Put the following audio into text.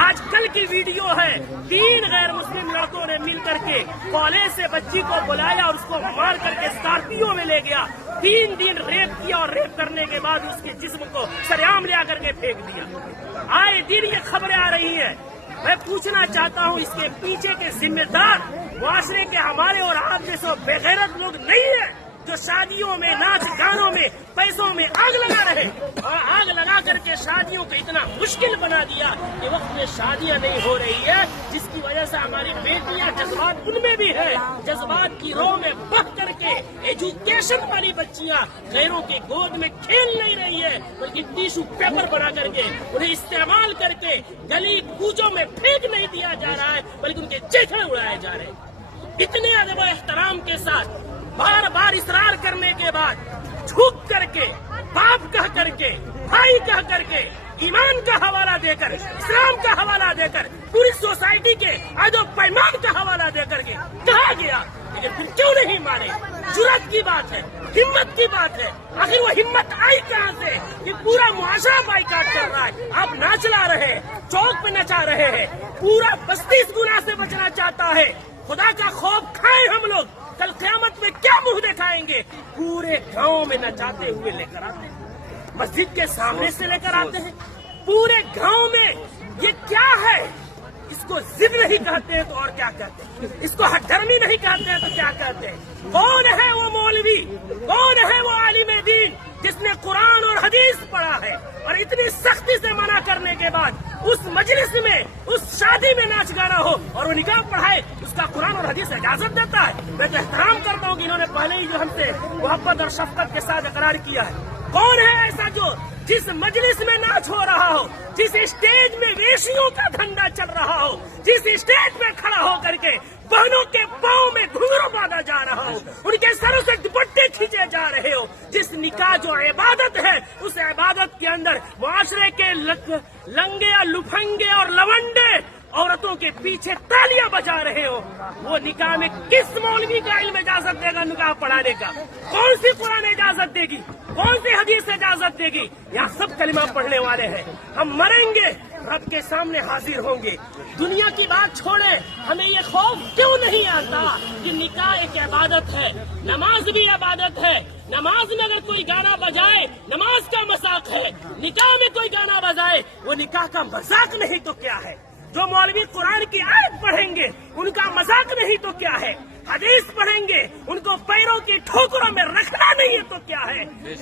آج کل کی ویڈیو ہے، 3 غیر مسلم لڑکوں نے مل کر کے کالج سے بچی کو بلایا اور اس کو مار کر کے اسکارپیو میں لے گیا، 3 دن ریپ کیا اور ریپ کرنے کے بعد اس کے جسم کو سریعام لے کر کے پھینک دیا۔ آئے دن یہ خبریں آ رہی ہیں۔ میں پوچھنا چاہتا ہوں، اس کے پیچھے کے ذمہ دار معاشرے کے ہمارے اور آپ جیسے بے غیرت لوگ نہیں ہیں جو شادیوں میں، ناچ گانوں میں، پیسوں میں آگ لگا رہے اور آگ لگا کر کے شادیوں کو اتنا مشکل بنا دیا کہ وقت میں شادیاں نہیں ہو رہی ہے، جس کی وجہ سے ہماری بیٹیاں، جذبات ان میں بھی ہے، جذبات کی رو میں بہ کر کے ایجوکیشن والی بچیاں غیروں کے گود میں کھیل نہیں رہی ہے، بلکہ ٹیشو پیپر بنا کر کے انہیں استعمال کر کے گلی کوچوں میں پھینک نہیں دیا جا رہا ہے، بلکہ ان کے چیخڑے اڑائے جا رہے ہیں۔ اتنے ادب و احترام کے ساتھ بار بار اصرار کرنے کے بعد جھک کر کے، باپ کہہ کر کے، بھائی کہہ کر کے، ایمان کا حوالہ دے کر، اسلام کا حوالہ دے کر، پوری سوسائٹی کے عہد و پیمان کا حوالہ دے کر کے کہا گیا، لیکن پھر کیوں نہیں مانے؟ جرأت کی بات ہے، ہمت کی بات ہے۔ آخر وہ ہمت آئی کہاں سے کہ پورا معاشرہ بائیکاٹ کر رہا ہے، آپ ناچ لا رہے ہیں، چوک پہ نچا رہے ہیں، پورا بستی اس گناہ سے بچنا چاہتا ہے۔ خدا کا خوف کھائیں ہم لوگ، کل قیامت میں کیا منہ دکھائیں گے؟ پورے گاؤں میں نچاتے ہوئے لے کر آتے ہیں، مسجد کے سامنے سے لے کر آتے ہیں، پورے گاؤں میں۔ یہ کیا ہے؟ اس کو ضد نہیں کہتے ہیں تو اور کیا کہتے ہیں؟ اس کو ہٹ دھرمی نہیں کہتے ہیں تو کیا کہتے ہیں؟ کون ہے وہ مولوی، کون ہے وہ عالم دین جس نے قرآن اور حدیث پڑھا ہے اور اتنی سختی سے منع کرنے کے بعد اس مجلس میں، اس شادی میں ناچ گانا ہو اور وہ نکاح پڑھائے، اس کا قرآن اور حدیث اجازت دیتا ہے؟ میں تو احترام کرتا ہوں کہ انہوں نے پہلے ہی جو ہم سے محبت اور شفقت کے ساتھ اقرار کیا ہے۔ کون ہے ایسا جو جس مجلس میں ناچ ہو رہا ہو، جس اسٹیج میں ویشیوں کا دھندا چل رہا ہو، جس اسٹیج میں کھڑا ہو کر کے بہنوں کے پاؤں میں گھنگرو باندھا جا رہا ہو، ان کے سروں سے دوپٹے کھینچے جا رہے ہو، جس نکاح جو عبادت ہے اس عبادت کے اندر معاشرے کے لنگے اور لفنگے اور لونڈے عورتوں کے پیچھے تالیاں بجا رہے ہو، وہ نکاح میں کس مولوی کا علم اجازت دے گا نکاح پڑھانے کا؟ کون سی قرآن اجازت دے گی؟ کون سی حدیث اجازت دے گی؟ یہاں سب کلمہ پڑھنے والے ہیں، ہم مریں گے، رب کے سامنے حاضر ہوں گے۔ دنیا کی بات چھوڑیں، ہمیں یہ خوف کیوں نہیں آتا کہ نکاح ایک عبادت ہے، نماز بھی عبادت ہے، نماز میں اگر کوئی گانا بجائے نماز کا مذاق ہے، نکاح میں کوئی گانا بجائے وہ نکاح کا مذاق نہیں تو کیا ہے؟ جو مولوی قرآن کی آیت پڑھیں گے ان کا مذاق نہیں تو کیا ہے؟ حدیث پڑھیں گے ان کو پیروں کی ٹھوکروں میں رکھنا نہیں ہے تو کیا ہے؟